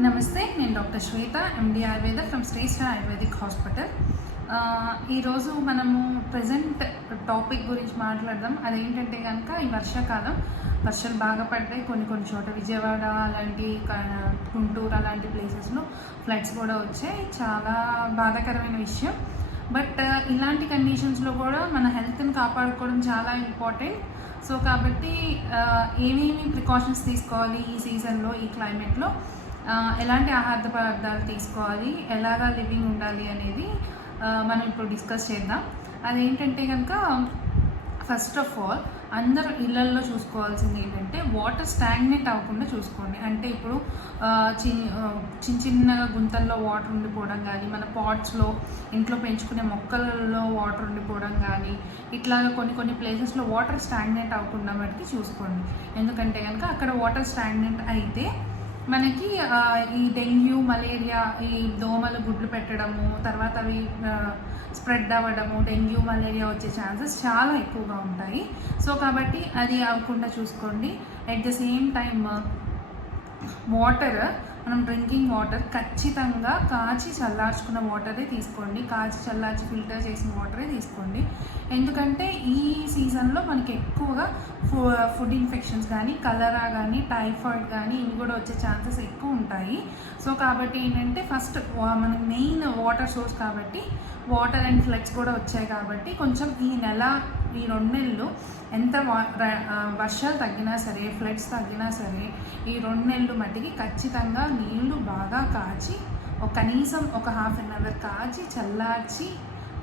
నమస్తే నేను doctor Shweta MD Ayurveda from Shreshta ayurvedic hospital ఈరోజు మనము ప్రజెంట్ టాపిక్ గురించి మాట్లాడదాం. అదేంటంటే కనుక ఈ వర్షాకాలం వర్షాలు బాగా పడ్డాయి. కొన్ని కొన్ని చోట విజయవాడ అలాంటి గుంటూరు అలాంటి ప్లేసెస్లో ఫ్లడ్స్ కూడా వచ్చాయి. చాలా బాధాకరమైన విషయం. బట్ ఇలాంటి కండిషన్స్లో కూడా మన హెల్త్ని కాపాడుకోవడం చాలా ఇంపార్టెంట్ సో కాబట్టి ఏమేమి ప్రికాషన్స్ తీసుకోవాలి ఈ సీజన్లో ఈ క్లైమేట్లో? ఎలాంటి ఆహార పదార్థాలు తీసుకోవాలి? ఎలాగా లివింగ్ ఉండాలి అనేది మనం ఇప్పుడు డిస్కస్ చేద్దాం. అదేంటంటే కనుక ఫస్ట్ ఆఫ్ ఆల్ అందరూ ఇళ్ళల్లో చూసుకోవాల్సింది ఏంటంటే వాటర్ స్టాగ్నెట్ అవ్వకుండా చూసుకోండి. అంటే ఇప్పుడు చి చిన్న చిన్నగా గుంతల్లో వాటర్ ఉండిపోవడం కానీ మన పాట్స్లో ఇంట్లో పెంచుకునే మొక్కలలో వాటర్ ఉండిపోవడం కానీ ఇట్లాగా కొన్ని కొన్ని ప్లేసెస్లో వాటర్ స్టాగ్నెట్ అవ్వకుండా బట్టి చూసుకోండి. ఎందుకంటే కనుక అక్కడ వాటర్ స్టాగ్నెట్ అయితే మనకి ఈ డెంగ్యూ మలేరియా ఈ దోమలు గుడ్లు పెట్టడము తర్వాత అవి స్ప్రెడ్ అవ్వడము డెంగ్యూ మలేరియా వచ్చే ఛాన్సెస్ చాలా ఎక్కువగా ఉంటాయి. సో కాబట్టి అది అవ్వకుండా చూసుకోండి. At the same time water మనం డ్రింకింగ్ వాటర్ ఖచ్చితంగా కాచి చల్లార్చుకున్న వాటరే తీసుకోండి. కాచి చల్లార్చి ఫిల్టర్ చేసిన వాటరే తీసుకోండి. ఎందుకంటే ఈ సీజన్లో మనకి ఎక్కువగా ఫు ఫుడ్ ఇన్ఫెక్షన్స్ కానీ కలరా కానీ టైఫాయిడ్ కానీ ఇవి కూడా వచ్చే ఛాన్సెస్ ఎక్కువ ఉంటాయి. సో కాబట్టి ఏంటంటే ఫస్ట్ మనకి మెయిన్ వాటర్ సోర్స్ కాబట్టి వాటర్ అండ్ ఫ్లెక్స్ కూడా వచ్చాయి కాబట్టి కొంచెం ఈ నెల ఈ రెండు నెలలు ఎంత వా- వర్షాలు తగ్గినా సరే ఫ్లడ్స్ తగ్గినా సరే ఈ రెండు నెలలు మట్టికి ఖచ్చితంగా నీళ్ళు బాగా కాచి ఒక కనీసం ఒక హాఫ్ అన్ అవర్ కాచి చల్లార్చి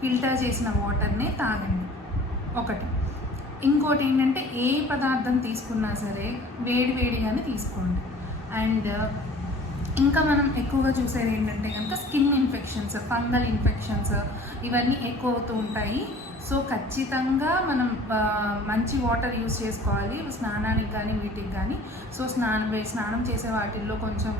ఫిల్టర్ చేసిన వాటర్నే తాగండి. ఒకటి. ఇంకోటి ఏంటంటే ఏ పదార్థం తీసుకున్నా సరే వేడి వేడిగానే తీసుకోండి. అండ్ ఇంకా మనం ఎక్కువగా చూసేది ఏంటంటే కనుక స్కిన్ ఇన్ఫెక్షన్స్ ఫంగల్ ఇన్ఫెక్షన్స్ ఇవన్నీ ఎక్కువ అవుతూ ఉంటాయి. సో ఖచ్చితంగా మనం మంచి వాటర్ యూస్ చేసుకోవాలి. స్నానానికి కానీ వీటికి కానీ సో స్నానం స్నానం చేసే వాటిల్లో కొంచెం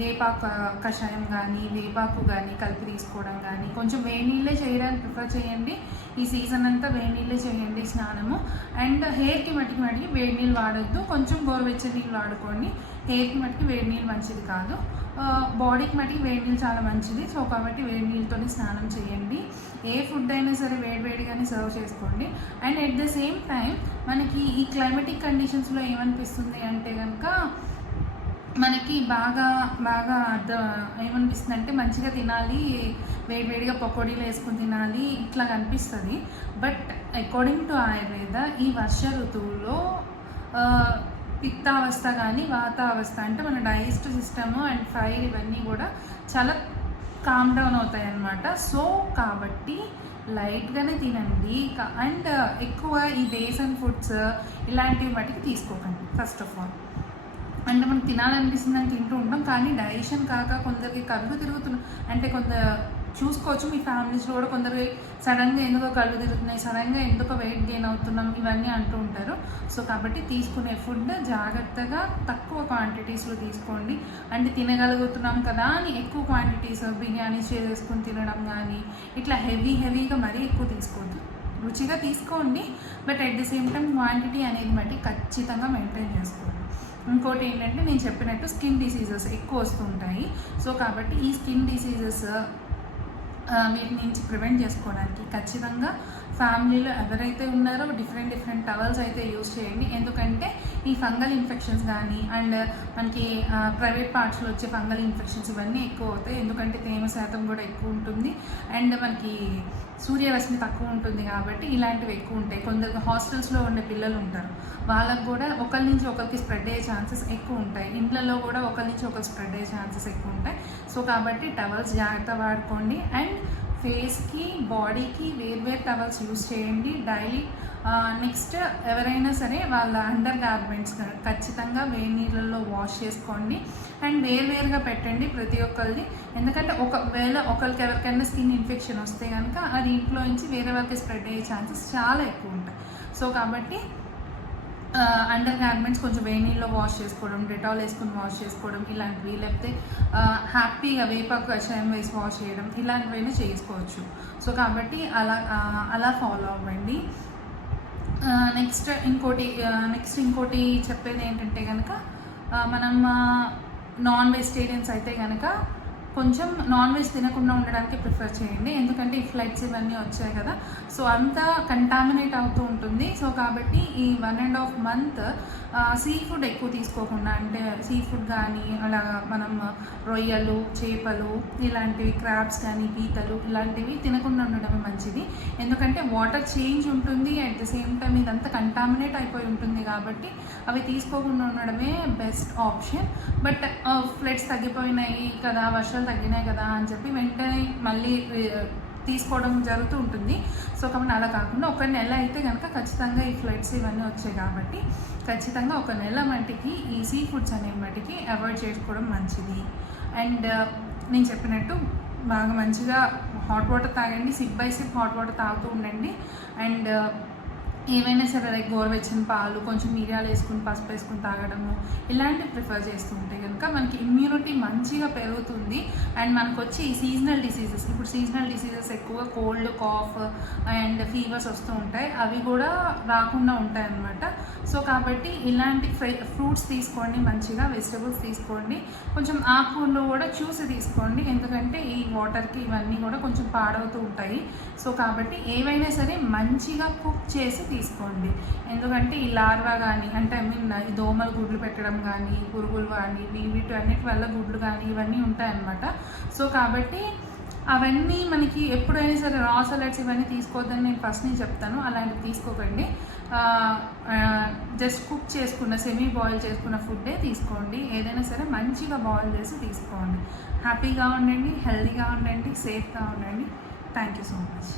వేపాకు కషాయం కానీ వేపాకు కానీ కలిపి తీసుకోవడం కానీ కొంచెం వేడి నీళ్ళే చేయడానికి ప్రిఫర్ చేయండి. ఈ సీజన్ అంతా వేడి నీళ్ళే చేయండి స్నానము. అండ్ హెయిర్కి మట్టికి మట్టికి వేడి నీళ్ళు వాడద్దు. కొంచెం గోరువెచ్చని నీళ్ళు వాడుకోండి. హెయిర్కి మట్టికి వేడి నీళ్ళు మంచిది కాదు. బాడీకి మట్టికి వేడి నీళ్ళు చాలా మంచిది. సో కాబట్టి వేడి నీళ్ళతో స్నానం చేయండి. ఏ ఫుడ్ అయినా సరే వేడి వేడిగానే సర్వ్ చేసుకోండి. And at the same time మనకి ఈ క్లైమేటిక్ కండిషన్స్లో ఏమనిపిస్తుంది అంటే కనుక మనకి బాగా బాగా అర్థం ఏమనిపిస్తుంది అంటే మంచిగా తినాలి వేడివేడిగా పకోడీలు వేసుకుని తినాలి ఇట్లా కనిపిస్తుంది. బట్ అకార్డింగ్ టు ఆయుర్వేద ఈ వర్ష ఋతువులో పిత్తావస్థ కానీ వాతావస్థ అంటే మన డైజెస్టివ్ సిస్టమ్ అండ్ ఫైర్ ఇవన్నీ కూడా చాలా కామ్ డౌన్ అవుతాయి అన్నమాట సో కాబట్టి లైట్గానే తినండి. అండ్ ఎక్కువ ఈ బేసన్ ఫుడ్స్ ఇలాంటివి మటుకు తీసుకోకండి ఫస్ట్ ఆఫ్ ఆల్ అంటే మనం తినాలనిపిస్తుంది అని తింటూ ఉంటాం కానీ డైజెషన్ కాక కొందరికి కరువు తిరుగుతున్నాం అంటే కొంత చూసుకోవచ్చు. మీ ఫ్యామిలీస్లో కూడా కొందరు సడన్గా ఎందుకో కళ్ళు తిరుగుతున్నాయి సడన్గా ఎందుకో వెయిట్ గెయిన్ అవుతున్నాం ఇవన్నీ అంటూ ఉంటారు. సో కాబట్టి తీసుకునే ఫుడ్ జాగ్రత్తగా తక్కువ క్వాంటిటీస్లో తీసుకోండి. అంటే తినగలుగుతున్నాం కదా అని ఎక్కువ క్వాంటిటీస్ బిర్యానీ చేసుకుని తినడం కానీ ఇట్లా హెవీ హెవీగా మరీ ఎక్కువ తీసుకోవద్దు. రుచిగా తీసుకోండి. But at the same time quantity అనేది బట్టి ఖచ్చితంగా మెయింటైన్ చేసుకోండి. ఇంకోటి ఏంటంటే నేను చెప్పినట్టు స్కిన్ డిసీజెస్ ఎక్కువ వస్తుంటాయి సో కాబట్టి ఈ స్కిన్ డిసీజెస్ వీటి నుంచి ప్రివెంట్ చేసుకోవడానికి ఖచ్చితంగా ఫ్యామిలీలో ఎవరైతే ఉన్నారో డిఫరెంట్ డిఫరెంట్ టవల్స్ అయితే యూజ్ చేయండి. ఎందుకంటే ఈ ఫంగల్ ఇన్ఫెక్షన్స్ కానీ అండ్ మనకి ప్రైవేట్ పార్ట్స్లో వచ్చే ఫంగల్ ఇన్ఫెక్షన్స్ ఇవన్నీ ఎక్కువ అవుతాయి. ఎందుకంటే తేమ శాతం కూడా ఎక్కువ ఉంటుంది. అండ్ మనకి సూర్యరశ్మి తక్కువ ఉంటుంది కాబట్టి ఇలాంటివి ఎక్కువ ఉంటాయి. కొందరు హాస్టల్స్లో ఉండే పిల్లలు ఉంటారు. వాళ్ళకు కూడా ఒకరి నుంచి ఒకరికి స్ప్రెడ్ అయ్యే ఛాన్సెస్ ఎక్కువ ఉంటాయి. ఇంట్లలో కూడా ఒకరి నుంచి ఒకరు స్ప్రెడ్ అయ్యే ఛాన్సెస్ ఎక్కువ ఉంటాయి. సో కాబట్టి టవల్స్ జాగ్రత్త వాడుకోండి. అండ్ ఫేస్కి బాడీకి వేర్వేరు టవల్స్ యూస్ చేయండి. డైలీ నెక్స్ట్ ఎవరైనా సరే వాళ్ళ అండర్ గార్మెంట్స్ ఖచ్చితంగా వేడి నీళ్ళల్లో వాష్ చేసుకోండి. అండ్ వేరువేరుగా పెట్టండి ప్రతి ఒక్కరిది ఎందుకంటే ఒకవేళ ఒకరికి ఎవరికైనా స్కిన్ ఇన్ఫెక్షన్ వస్తే కనుక అది ఇంట్లో నుంచి వేరే వాళ్ళకి స్ప్రెడ్ అయ్యే ఛాన్సెస్ చాలా ఎక్కువ ఉంటాయి. సో కాబట్టి అండర్ గార్మెంట్స్ కొంచెం వేడి నీళ్ళలో వాష్ చేసుకోవడం డెటాల్ వేసుకుని వాష్ చేసుకోవడం ఇలాంటివి. లేకపోతే హ్యాపీగా వేపాకు కషాయం వేసి వాష్ చేయడం ఇలాంటివైనా చేసుకోవచ్చు. సో కాబట్టి అలా అలా ఫాలో అవ్వండి. నెక్స్ట్ ఇంకోటి నెక్స్ట్ ఇంకోటి చెప్పేది ఏంటంటే కనుక మనం నాన్ వెజిటేరియన్స్ అయితే కనుక కొంచెం నాన్ వెజ్ తినకుండా ఉండడానికి ప్రిఫర్ చేయండి. ఎందుకంటే ఈ ఫ్లైట్స్ ఇవన్నీ వచ్చాయి కదా. సో అంతా కంటామినేట్ అవుతూ ఉంటుంది. సో కాబట్టి ఈ one and half month seafood ఎక్కువ తీసుకోకుండా అంటే సీ ఫుడ్ కానీ అలా మనం రొయ్యలు చేపలు ఇలాంటివి క్రాబ్స్ కానీ పీతలు ఇలాంటివి తినకుండా ఉండడమే మంచిది. ఎందుకంటే వాటర్ చేంజ్ ఉంటుంది. అట్ ద సేమ్ టైం ఇదంతా కంటామినేట్ అయిపోయి ఉంటుంది కాబట్టి అవి తీసుకోకుండా ఉండడమే బెస్ట్ ఆప్షన్ బట్ ఫ్లడ్స్ తగ్గిపోయినాయి కదా వర్షాలు తగ్గినాయి కదా అని చెప్పి వెంటనే మళ్ళీ తీసుకోవడం జరుగుతూ ఉంటుంది. సో కాబట్టి అలా కాకుండా ఒక నెల అయితే కనుక ఖచ్చితంగా ఈ ఫ్లైట్స్ ఇవన్నీ వచ్చాయి కాబట్టి ఖచ్చితంగా ఒక నెల మటుకి ఈ సీ ఫుడ్స్ అనే మట్టికి అవాయిడ్ చేసుకోవడం మంచిది. అండ్ నేను చెప్పినట్టు బాగా మంచిగా హాట్ వాటర్ తాగండి sip by sip hot water తాగుతూ ఉండండి. అండ్ ఏవైనా సరే లైక్ గోరువెచ్చని పాలు కొంచెం మిరియాలు వేసుకుని పసుపు వేసుకుని తాగడము ఇలాంటివి ప్రిఫర్ చేస్తూ ఉంటే కనుక మనకి ఇమ్యూనిటీ మంచిగా పెరుగుతుంది. అండ్ మనకు వచ్చి సీజనల్ డిసీజెస్ ఇప్పుడు సీజనల్ డిసీజెస్ ఎక్కువ కోల్డ్ కాఫ్ అండ్ ఫీవర్స్ వస్తూ ఉంటాయి. అవి కూడా రాకుండా ఉంటాయి అన్నమాట సో కాబట్టి ఇలాంటి ఫ్రూట్స్ తీసుకోండి మంచిగా వెజిటబుల్స్ తీసుకోండి. కొంచెం ఆకుకూరలు కూడా చూసి తీసుకోండి. ఎందుకంటే ఈ వాటర్కి ఇవన్నీ కూడా కొంచెం పాడవుతూ ఉంటాయి. సో కాబట్టి ఏవైనా సరే మంచిగా కుక్ చేసి తీసుకోండి. ఎందుకంటే ఈ లార్వా కానీ అంటే ఐ మీన్ ఈ దోమలు గుడ్లు పెట్టడం కానీ పురుగులు కానీ వీటి అన్నిటి వల్ల గుడ్లు కానీ ఇవన్నీ ఉంటాయన్నమాట. సో కాబట్టి అవన్నీ మనకి ఎప్పుడైనా సరే రా సలాడ్స్ ఇవన్నీ తీసుకోవద్దని నేను ఫస్ట్ నేను చెప్తాను. అలాంటివి తీసుకోకండి. జస్ట్ కుక్ చేసుకున్న సెమీ బాయిల్ చేసుకున్న ఫుడ్డే తీసుకోండి. ఏదైనా సరే మంచిగా బాయిల్ చేసి తీసుకోండి. హ్యాపీగా ఉండండి హెల్తీగా ఉండండి సేఫ్గా ఉండండి. Thank you so much